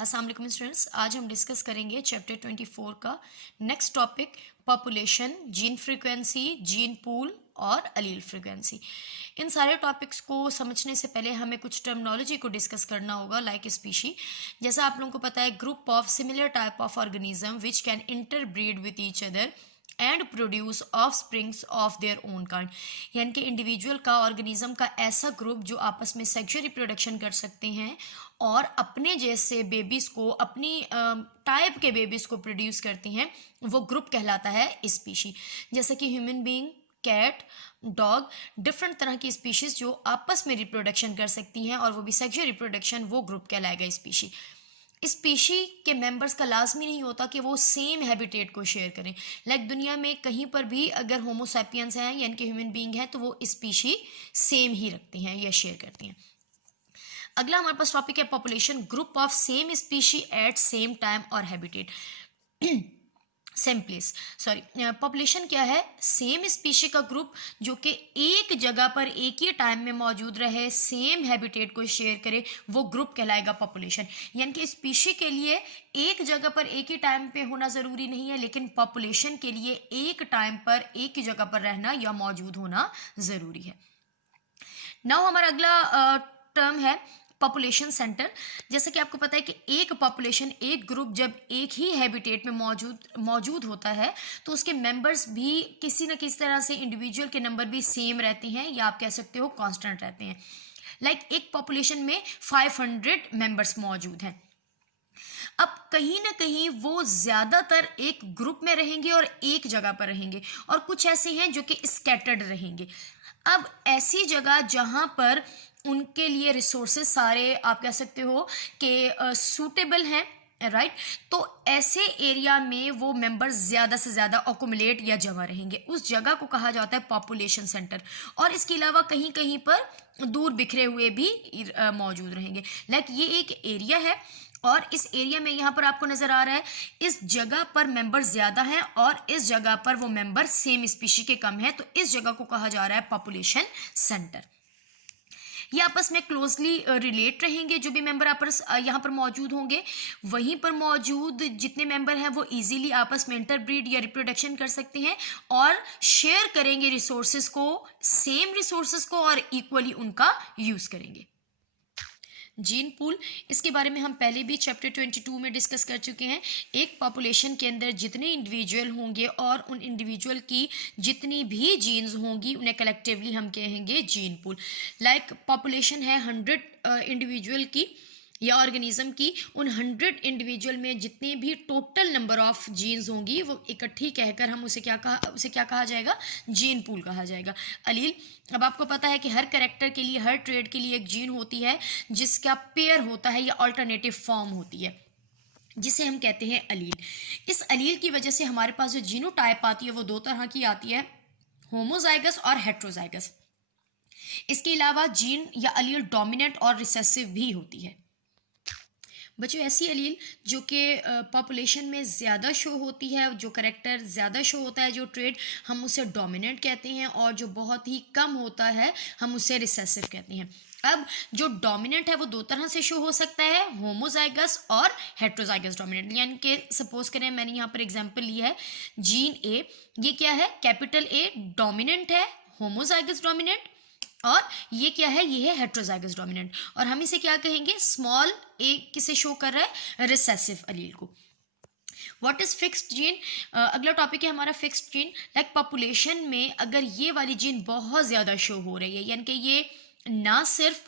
अस्सलाम वालेकुम स्टूडेंट्स, आज हम डिस्कस करेंगे चैप्टर 24 का next topic population, gene frequency, gene pool और अलील फ्रीक्वेंसी। इन सारे टॉपिक्स को समझने से पहले हमें कुछ टर्मिनोलॉजी को डिस्कस करना होगा, लाइक स्पीशी। जैसा आप लोगों को पता है, group of similar type of organism which can interbreed with each other and produce of springs of their own kind, यानी कि इंडिविजुअल का, ऑर्गेनिज्म का ऐसा ग्रुप जो आपस में सेक्सुअल रिप्रोडक्शन कर सकते हैं और अपने जैसे बेबीज़ को, अपनी टाइप के बेबीज़ को प्रोड्यूस करती हैं, वो ग्रुप कहलाता है स्पीशी। जैसे कि human being, cat, dog, different तरह की स्पीशीज़ जो आपस में रिप्रोडक्शन कर सकती हैं और वो भी सेक्सुअल रिप्रोडक्शन, वो ग्रुप कहलाएगा स्पीशी। स्पीशी के मेंबर्स का लाजमी नहीं होता कि वो सेम हैबिटेट को शेयर करें। लाइक दुनिया में कहीं पर भी अगर होमोसैपियंस हैं यानी कि ह्यूमन बीइंग है, तो वो स्पीशी सेम ही रखते हैं या शेयर करती हैं। अगला हमारे पास टॉपिक है population, group of same species at same time और habitat, same place. Sorry, population क्या है? सेम स्पीशी का ग्रुप जो कि एक जगह पर एक ही टाइम में मौजूद रहे, सेम हैबिटेट को शेयर करे, वो ग्रुप कहलाएगा पॉपुलेशन। यानी कि स्पीशी के लिए एक जगह पर एक ही टाइम पे होना ज़रूरी नहीं है, लेकिन पॉपुलेशन के लिए एक टाइम पर एक ही जगह पर रहना या मौजूद होना ज़रूरी है। नाउ हमारा अगला टर्म है पॉपुलेशन सेंटर। जैसे कि आपको पता है कि एक पॉपुलेशन, एक ग्रुप जब एक ही हैबिटेट में मौजूद होता है, तो उसके मेंबर्स भी किसी न किसी तरह से, इंडिविजुअल के नंबर भी सेम रहते हैं या आप कह सकते हो कांस्टेंट रहते हैं। लाइक एक पॉपुलेशन में 500 मेंबर्स मौजूद हैं। अब कहीं ना कहीं वो ज़्यादातर एक ग्रुप में रहेंगे और एक जगह पर रहेंगे, और कुछ ऐसे हैं जो कि स्कैटर्ड रहेंगे। अब ऐसी जगह जहाँ पर उनके लिए रिसोर्सेज सारे, आप कह सकते हो कि सूटेबल हैं, राइट, तो ऐसे एरिया में वो मेंबर्स ज़्यादा से ज़्यादा ऑक्यूमुलेट या जमा रहेंगे। उस जगह को कहा जाता है पॉपुलेशन सेंटर। और इसके अलावा कहीं कहीं पर दूर बिखरे हुए भी मौजूद रहेंगे। लाइक ये एक एरिया है और इस एरिया में यहाँ पर आपको नज़र आ रहा है, इस जगह पर मेंबर ज़्यादा हैं और इस जगह पर वो मेंबर सेम स्पीशी के कम है, तो इस जगह को कहा जा रहा है पॉपुलेशन सेंटर। ये आपस में क्लोजली रिलेट रहेंगे। जो भी मेंबर आपस यहाँ पर मौजूद होंगे, वहीं पर मौजूद जितने मेंबर हैं वो इजीली आपस में इंटरब्रीड या रिप्रोडक्शन कर सकते हैं और शेयर करेंगे रिसोर्सेज को, सेम रिसोर्सेज को, और इक्वली उनका यूज़ करेंगे। जीन पूल, इसके बारे में हम पहले भी चैप्टर 22 में डिस्कस कर चुके हैं। एक पॉपुलेशन के अंदर जितने इंडिविजुअल होंगे और उन इंडिविजुअल की जितनी भी जीन्स होंगी, उन्हें कलेक्टिवली हम कहेंगे जीन पूल। लाइक पॉपुलेशन है 100 इंडिविजुअल की या ऑर्गेनिज्म की, उन 100 इंडिविजुअल में जितने भी टोटल नंबर ऑफ जीन्स होंगी, वो इकट्ठी कहकर हम उसे क्या कहा जाएगा? जीन पूल कहा जाएगा। अलील, अब आपको पता है कि हर कैरेक्टर के लिए, हर ट्रेड के लिए एक जीन होती है जिसका पेयर होता है या अल्टरनेटिव फॉर्म होती है, जिसे हम कहते हैं अलील। इस अलील की वजह से हमारे पास जो जीनोटाइप आती है वो दो तरह की आती है, होमोजाइगस और हेट्रोजाइगस। इसके अलावा जीन या अलील डोमिनेंट और रिसेसिव भी होती है। बच्चों, ऐसी अलील जो कि पॉपुलेशन में ज़्यादा शो होती है, जो करेक्टर ज़्यादा शो होता है, जो ट्रेड, हम उसे डोमिनेंट कहते हैं, और जो बहुत ही कम होता है हम उसे रिसेसिव कहते हैं। अब जो डोमिनेंट है वो दो तरह से शो हो सकता है, होमोजाइगस और हेट्रोजाइगस डोमिनेंट। यानी कि सपोज करें, मैंने यहाँ पर एग्जांपल लिया है जीन ए, ये क्या है? कैपिटल ए डोमिनेंट है, होमोजाइगस डोमिनेंट, और ये क्या है? ये है हेट्रोजाइगस डोमिनेंट। और हम इसे क्या कहेंगे? स्मॉल ए किसे शो कर रहा है? रिसेसिव अलील को। What is fixed gene? अगला टॉपिक है हमारा फिक्स्ड जीन। लाइक पॉपुलेशन में अगर ये वाली जीन बहुत ज़्यादा शो हो रही है, यानी कि ये ना सिर्फ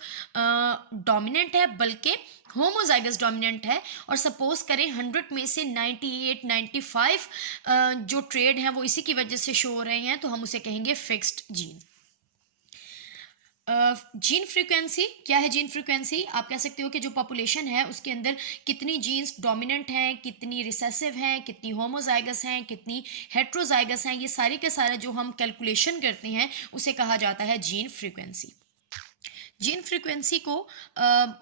डोमिनेंट है बल्कि होमोजाइगस डोमिनेंट है, और सपोज करें 100 में से 98, 95 जो ट्रेड हैं वो इसी की वजह से शो हो रहे हैं, तो हम उसे कहेंगे फिक्स्ड जीन। जीन फ्रीक्वेंसी क्या है? जीन फ्रीक्वेंसी आप कह सकते हो कि जो पॉपुलेशन है उसके अंदर कितनी जीन्स डोमिनेंट हैं, कितनी रिसेसिव हैं, कितनी होमोजाइगस हैं, कितनी हेट्रोजाइगस हैं, ये सारे के सारे जो हम कैलकुलेशन करते हैं उसे कहा जाता है जीन फ्रीक्वेंसी। जीन फ्रीक्वेंसी को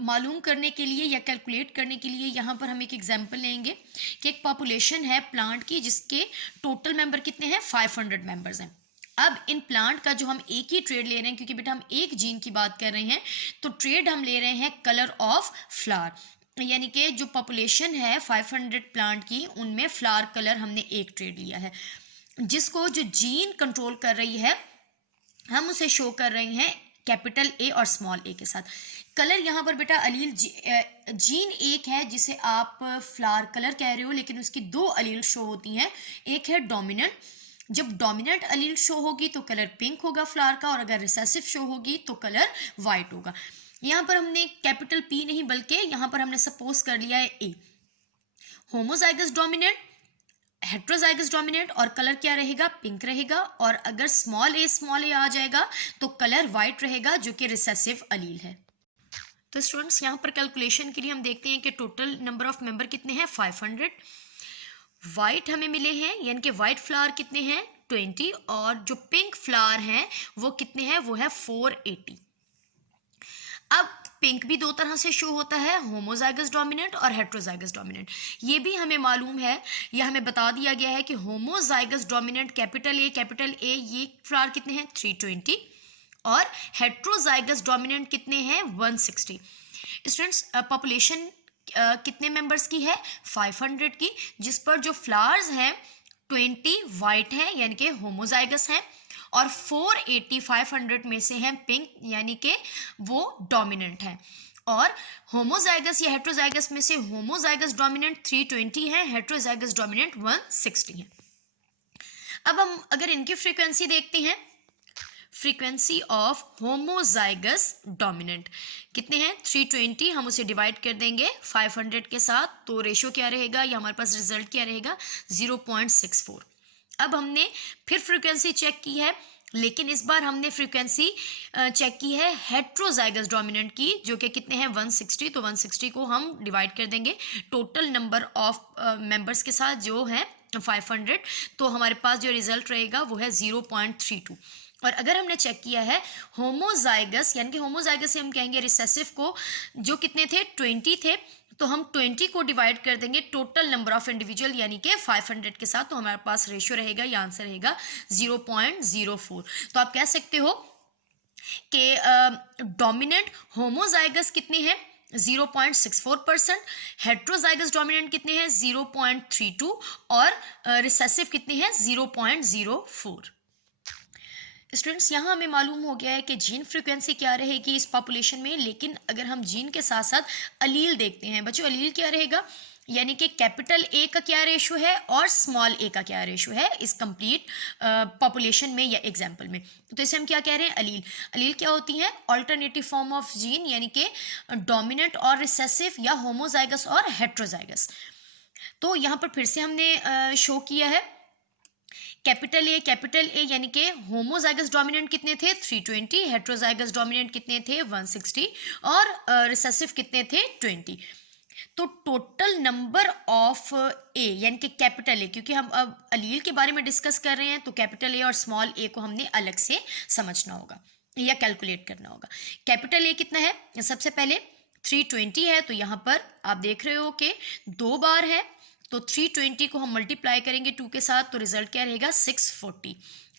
मालूम करने के लिए या कैलकुलेट करने के लिए यहाँ पर हम एक एग्जांपल लेंगे कि एक पॉपुलेशन है प्लांट की जिसके टोटल मेंबर कितने हैं? 500 मेंबर्स हैं। अब इन प्लांट का जो हम एक ही ट्रेड ले रहे हैं, क्योंकि बेटा हम एक जीन की बात कर रहे हैं, तो ट्रेड हम ले रहे हैं कलर ऑफ फ्लावर। यानी कि जो पॉपुलेशन है 500 प्लांट की, उनमें फ्लावर कलर हमने एक ट्रेड लिया है, जिसको जो जीन कंट्रोल कर रही है हम उसे शो कर रहे हैं कैपिटल ए और स्मॉल ए के साथ। कलर यहाँ पर बेटा अलील जीन एक है जिसे आप फ्लावर कलर कह रहे हो, लेकिन उसकी दो अलील शो होती हैं। एक है डोमिनेंट, जब डोमिनेंट अलील शो होगी तो कलर पिंक होगा फ्लावर का, और अगर रिसेसिव शो होगी तो कलर वाइट होगा। यहाँ पर हमने कैपिटल पी नहीं बल्कि यहाँ पर हमने सपोज कर लिया है ए। होमोजाइगस डोमिनेंट, हेट्रोजाइगस डोमिनेंट, और कलर क्या रहेगा, पिंक रहेगा। और अगर स्मॉल ए आ जाएगा तो कलर वाइट रहेगा, जो कि रिसेसिव अलील है। तो स्टूडेंट्स यहाँ पर कैलकुलेशन के लिए हम देखते हैं कि टोटल नंबर ऑफ मेंबर कितने हैं, 500। वाइट हमें मिले हैं, यानी कि वाइट फ्लावर कितने हैं, 20, और जो पिंक फ्लावर हैं वो कितने हैं, वो है 480। अब पिंक भी दो तरह से शो होता है, होमोजाइगस डोमिनेंट और हेट्रोजाइगस डोमिनेंट। ये भी हमें मालूम है, यह हमें बता दिया गया है कि होमोजाइगस डोमिनेंट कैपिटल ए ये फ्लावर कितने हैं, 320, और हेट्रोजाइगस डोमिनेंट कितने हैं, 160। स्टूडेंट्स पॉपुलेशन कितने मेंबर्स की है, 500 की, जिस पर जो फ्लावर्स हैं 20 वाइट हैं यानी कि होमोजाइगस हैं, और 480 500 में से हैं पिंक यानी कि वो डोमिनेंट हैं। और होमोजाइगस या हेट्रोजाइगस में से होमोजाइगस डोमिनेंट 320 है, हेट्रोजाइगस डोमिनेंट 160 है। अब हम अगर इनकी फ्रीक्वेंसी देखते हैं, फ्रीक्वेंसी ऑफ होमोजाइगस डोमिनेंट कितने हैं, 320, हम उसे डिवाइड कर देंगे 500 के साथ, तो रेशो क्या रहेगा, या हमारे पास रिजल्ट क्या रहेगा, 0.64। अब हमने फिर फ्रीक्वेंसी चेक की है, लेकिन इस बार हमने फ्रीक्वेंसी चेक की है हेट्रोजाइगस डोमिनेंट की, जो कि कितने हैं, 160। तो 160 को हम डिवाइड कर देंगे टोटल नंबर ऑफ मेंबर्स के साथ, जो है 500, तो हमारे पास जो रिजल्ट रहेगा वो है 0.32। और अगर हमने चेक किया है होमोजाइगस, यानी कि होमोजाइगस से हम कहेंगे रिसेसिव को, जो कितने थे, 20 थे, तो हम 20 को डिवाइड कर देंगे टोटल नंबर ऑफ इंडिविजुअल यानी कि 500 के साथ, तो हमारे पास रेशियो रहेगा, या आंसर रहेगा 0.04। तो आप कह सकते हो कि डोमिनेंट होमोजाइगस कितने हैं, 0.64%, हेट्रोजाइगस डोमिनेंट कितने हैं, 0.32, और रिसेसिव कितने हैं, 0.04। स्टूडेंट्स यहाँ हमें मालूम हो गया है कि जीन फ्रीक्वेंसी क्या रहेगी इस पॉपुलेशन में, लेकिन अगर हम जीन के साथ साथ अलील देखते हैं बच्चों, अलील क्या रहेगा, यानी कि कैपिटल ए का क्या रेशो है और स्मॉल ए का क्या रेशो है इस कंप्लीट पॉपुलेशन में या एग्जाम्पल में। तो इसे हम क्या कह रहे हैं, अलील। अलील क्या होती हैं, ऑल्टरनेटिव फॉर्म ऑफ जीन, यानी कि डोमिनेंट और रिसेसिव, या होमोजाइगस और हेट्रोजाइगस। तो यहाँ पर फिर से हमने शो किया है कैपिटल ए यानी कि होमोजाइगस डोमिनेंट कितने थे, 320, हेट्रोजाइगस डोमिनेंट कितने थे, 160, और रिसेसिव कितने थे, 20। तो टोटल नंबर ऑफ ए यानी कि कैपिटल ए, क्योंकि हम अब अलील के बारे में डिस्कस कर रहे हैं तो कैपिटल ए और स्मॉल ए को हमने अलग से समझना होगा या कैलकुलेट करना होगा। कैपिटल ए कितना है, सबसे पहले 320 है, तो यहाँ पर आप देख रहे हो कि 2 बार है, तो 320 को हम मल्टीप्लाई करेंगे 2 के साथ, तो रिजल्ट क्या रहेगा, 640।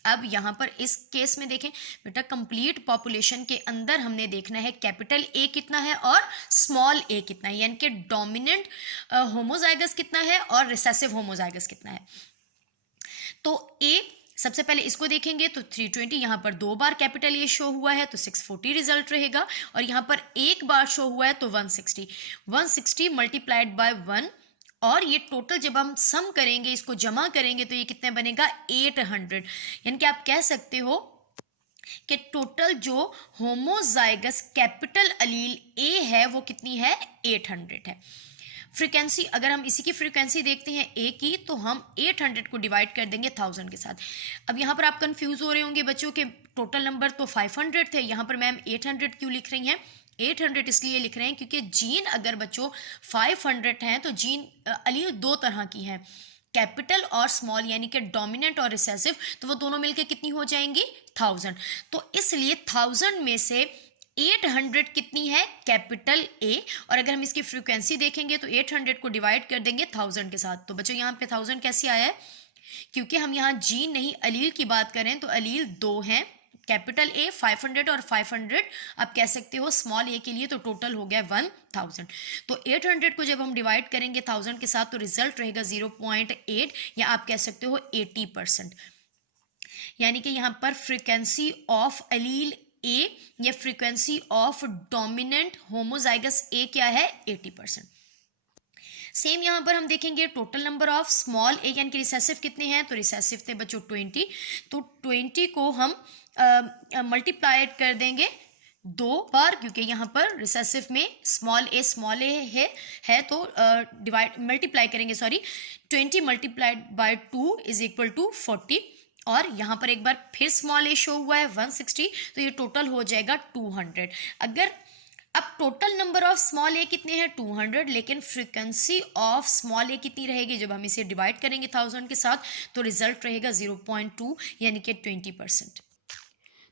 अब यहाँ पर इस केस में देखें बेटा, कंप्लीट पॉपुलेशन के अंदर हमने देखना है कैपिटल ए कितना है और स्मॉल ए कितना है, यानी कि डोमिनेंट होमोजाइगस कितना है और रिसेसिव होमोजाइगस कितना है। तो ए सबसे पहले इसको देखेंगे तो 320, यहाँ पर 2 बार कैपिटल ए शो हुआ है तो 640 रिजल्ट रहेगा, और यहाँ पर 1 बार शो हुआ है तो 160 मल्टीप्लाइड बाय 1, और ये टोटल जब हम सम करेंगे, इसको जमा करेंगे, तो ये कितने बनेगा, 800। यानी कि आप कह सकते हो कि टोटल जो होमोजाइगस कैपिटल अलील ए है वो कितनी है, 800 है। फ्रीक्वेंसी अगर हम इसी की फ्रीक्वेंसी देखते हैं ए की, तो हम 800 को डिवाइड कर देंगे 1000 के साथ। अब यहाँ पर आप कंफ्यूज हो रहे होंगे बच्चों के, टोटल नंबर तो 500 थे, यहाँ पर मैम 800 क्यों लिख रही हैं। 800 इसलिए लिख रहे हैं क्योंकि जीन अगर बच्चों 500 हैं तो जीन अलील 2 तरह की हैं, कैपिटल और स्मॉल, यानी कि डोमिनेंट और रिसेसिव, तो वो दोनों मिलकर कितनी हो जाएंगी, 1000। तो इसलिए 1000 में से 800 कितनी है, कैपिटल ए, और अगर हम इसकी फ्रीक्वेंसी देखेंगे तो 800 को डिवाइड कर देंगे 1000 के साथ। तो बच्चों यहाँ पे 1000 कैसे आया है, क्योंकि हम यहाँ जीन नहीं अलील की बात करें तो अलील 2 हैं, कैपिटल ए 500 और 500 आप कह सकते हो स्मॉल ए के लिए, तो टोटल हो गया 1000। तो 800 को जब हम डिवाइड करेंगे 1000 के साथ तो रिजल्ट रहेगा 0.8 या आप कह सकते हो 80%। यानी कि यहाँ पर फ्रीक्वेंसी ऑफ एलील ए या फ्रीक्वेंसी ऑफ डोमिनेंट होमोजाइगस ए क्या है 80%। सेम यहाँ पर हम देखेंगे टोटल नंबर ऑफ स्मॉल ए यानी कि रिसेसिव कितने हैं, तो रिसेसिव थे बच्चों 20, तो 20 को हम मल्टीप्लाइड कर देंगे 2 बार, क्योंकि यहाँ पर रिसेसिव में स्मॉल ए है तो डिवाइड मल्टीप्लाई करेंगे 20 multiplied by 2 is equal to 40, और यहाँ पर एक बार फिर स्मॉल ए शो हुआ है 160, तो ये टोटल हो जाएगा 200। अगर अब टोटल नंबर ऑफ स्मॉल ए कितने हैं 200, लेकिन फ्रीक्वेंसी ऑफ स्मॉल ए कितनी रहेगी, जब हम इसे डिवाइड करेंगे 1000 के साथ तो रिजल्ट रहेगा 0.2 यानी कि 20%।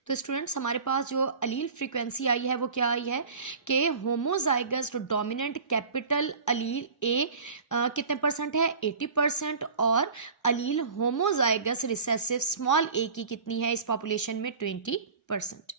तो स्टूडेंट्स हमारे पास जो अलील फ्रीक्वेंसी आई है वो क्या आई है कि होमोजाइगस डोमिनेंट कैपिटल अलील ए कितने परसेंट है 80%, और अलील होमोजाइगस रिसेसिव स्मॉल ए की कितनी है इस पॉपुलेशन में 20%।